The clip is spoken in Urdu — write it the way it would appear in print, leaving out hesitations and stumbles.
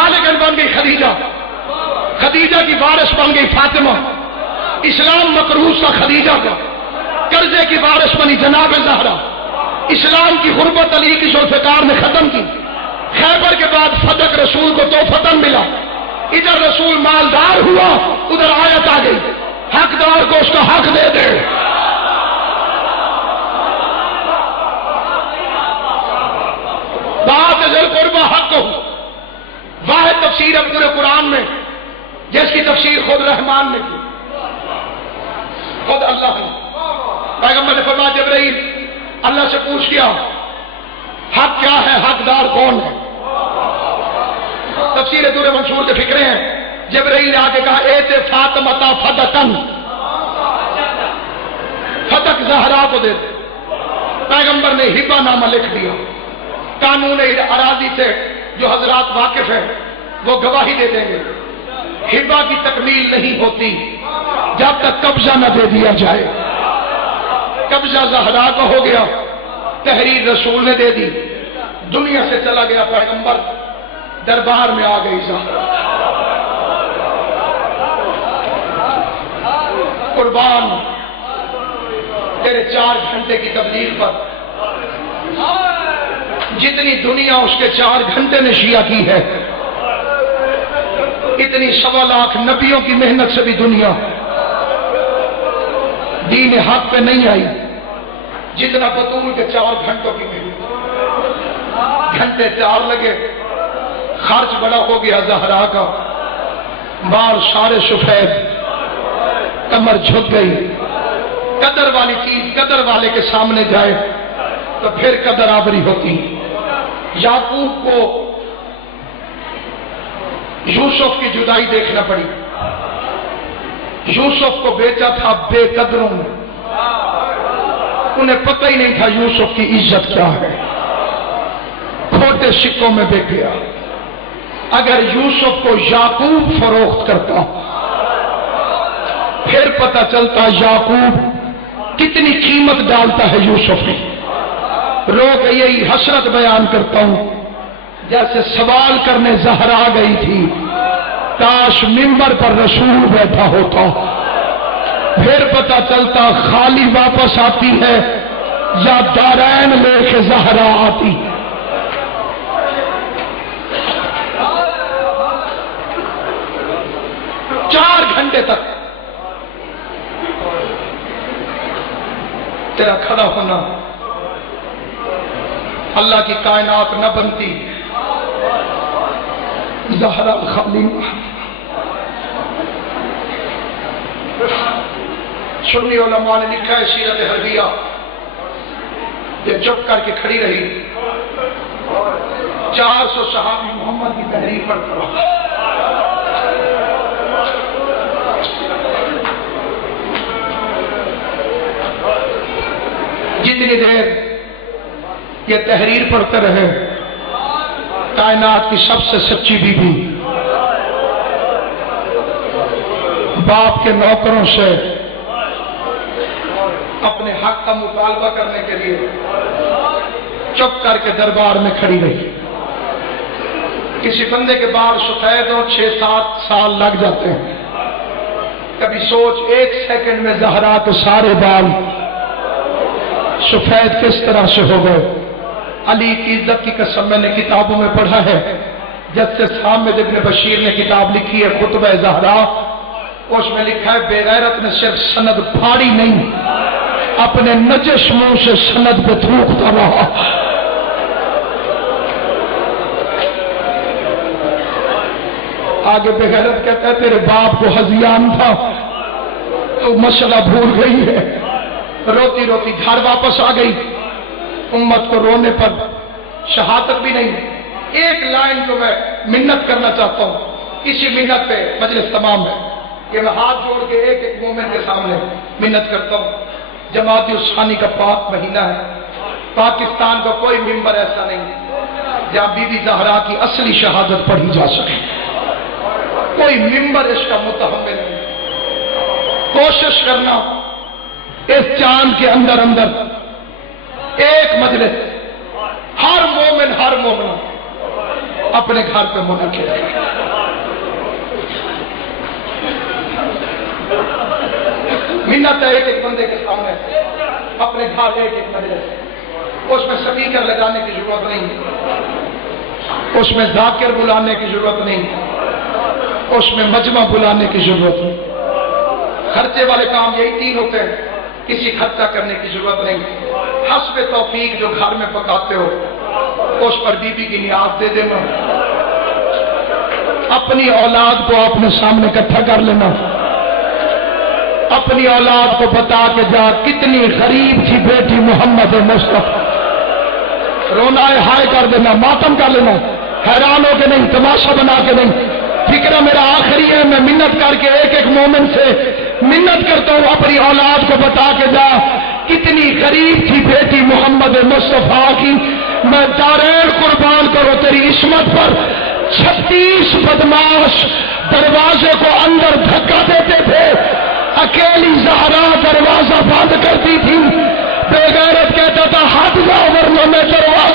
مالکن بن گئی خدیجہ، خدیجہ کی وارث بن گئی فاطمہ، اسلام مقروض تھا خدیجہ کا، قرضے کی وارث بنی جناب زہرا، اسلام کی غربت علی کی ذوالفقار نے ختم کی، خیبر کے بعد فتح رسول کو توفتن ملا، ادھر رسول مالدار ہوا، ادھر آیت آ گئی حقدار کو اس کا حق دے دے۔ بات ذل قربہ حق ہو، واحد تفسیر ہے پورے قرآن میں جس کی تفسیر خود رحمان نے کی، خود اللہ نے۔ پیغمبر نے فرمایا جبرائیل اللہ سے پوچھ کیا حق کیا ہے، حقدار کون ہے؟ تفسیر دور منصور کے فکرے ہیں، جبرائیل نے آگے کہا ایت فاطمہ فتکن، فتک زہرا کو دے دے۔ پیغمبر نے ہبہ نامہ لکھ دیا، قانون اراضی سے جو حضرات واقف ہیں وہ گواہی دے دیں گے، ہبہ کی تکمیل نہیں ہوتی جب تک قبضہ نہ دے دیا جائے۔ قبضہ زہرا کا ہو گیا، تحریر رسول نے دے دی، دنیا سے چلا گیا پیغمبر، دربار میں آ گئی زہرا۔ قربان تیرے 4 گھنٹے کی تبلیغ پر جتنی دنیا اس کے 4 گھنٹے نے شیعہ کی ہے، اتنی 1.25 لاکھ نبیوں کی محنت سے بھی دنیا دین حق پہ نہیں آئی جتنا بطول کے 4 گھنٹوں کی محنت۔ گھنٹے 4 لگے، خرچ بڑا ہو گیا زہرا کا، بال سارے سفید، کمر جھک گئی۔ قدر والی چیز قدر والے کے سامنے جائے تو پھر قدر آوری ہوتی۔ یعقوب کو یوسف کی جدائی دیکھنا پڑی، یوسف کو بیچا تھا بے قدروں نے، انہیں پتہ ہی نہیں تھا یوسف کی عزت کیا ہے، کھوٹے سکوں میں بک گیا۔ اگر یوسف کو یعقوب فروخت کرتا پھر پتہ چلتا یعقوب کتنی قیمت ڈالتا ہے یوسف کی۔ رو کے یہی حسرت بیان کرتا ہوں، جیسے سوال کرنے زہرا گئی تھی، کاش منبر پر رسول بیٹھا ہوتا، پھر پتہ چلتا خالی واپس آتی ہے یا دارین لے کے زہرا آتی۔ چار گھنٹے تک تیرا کھڑا ہونا، اللہ کی کائنات نہ بنتی، زہرا خالی۔ سنی علماء نے لکھا ہے سیرت حربیہ، جب چپ کر کے کھڑی رہی 400 صحابی محمد کی تحریر پر کھڑا۔ جتنی دیر یہ تحریر پڑھتے رہے، کائنات کی سب سے سچی بیوی باپ کے نوکروں سے اپنے حق کا مطالبہ کرنے کے لیے چپ کر کے دربار میں کھڑی رہی۔ کسی بندے کے بال سفید ہو 6-7 سال لگ جاتے ہیں، کبھی سوچ 1 سیکنڈ میں زہرا کے سارے بال سفید کس طرح سے ہو گئے۔ علی کی عزت کی قسم میں نے کتابوں میں پڑھا ہے، جسٹس حامد ابن بشیر نے کتاب لکھی ہے خطبہ زہرا، اس میں لکھا ہے بے غیرت نے صرف سند پھاڑی نہیں، اپنے نجس منہ سے سند پہ تھوکتا رہا۔ آگے بے غیرت کہتا ہے تیرے باپ کو ہذیان تھا، تو مسئلہ بھول گئی ہے۔ روتی روتی گھر واپس آ گئی، امت کو رونے پر شہادت بھی نہیں۔ ایک لائن جو میں منت کرنا چاہتا ہوں، اسی منت پہ مجلس تمام ہے، یہ میں ہاتھ جوڑ کے ایک ایک مومن کے سامنے منت کرتا ہوں۔ جماعت الثانی کا پاک مہینہ ہے، پاکستان کا کوئی ممبر ایسا نہیں جہاں بی بی زہرا کی اصلی شہادت پڑھی جا سکے، کوئی ممبر اس کا متحمل نہیں۔ کوشش کرنا اس چاند کے اندر اندر ایک مجلس، ہر مومن اپنے گھر پہ منعقد کریں. منت ہے ایک ایک بندے کے سامنے اپنے گھر ایک ایک مجلس. اس میں سپیکر لگانے کی ضرورت نہیں, اس میں ذاکر بلانے کی ضرورت نہیں, اس میں مجمع بلانے کی ضرورت نہیں. خرچے والے کام یہی تین ہوتے ہیں, کسی خرچہ کرنے کی ضرورت نہیں. حسب توفیق جو گھر میں پکاتے ہو اس پر بی بی کی نیاز دے دینا. اپنی اولاد کو اپنے سامنے اکٹھا کر لینا. اپنی اولاد کو بتا کے جا کتنی غریب تھی بیٹی محمد مصطفیٰ. رونا ہے ہائے کر دینا, ماتم کر لینا, حیران ہو کے نہیں, تماشا بنا کے نہیں. فکر میرا آخری ہے, میں منت کر کے ایک ایک مومن سے منت کرتا ہوں, اپنی اولاد کو بتا کے جا کتنی غریب تھی بیٹی محمد مصطفیٰ کی. میں دارین قربان کرو تیری عصمت پر 36 بدماش دروازے کو اندر دھکا دیتے تھے, اکیلی زہرا دروازہ بند کرتی تھی. بے غیرت کہتا تھا ہٹ جاؤ ورنہ میں دروازہ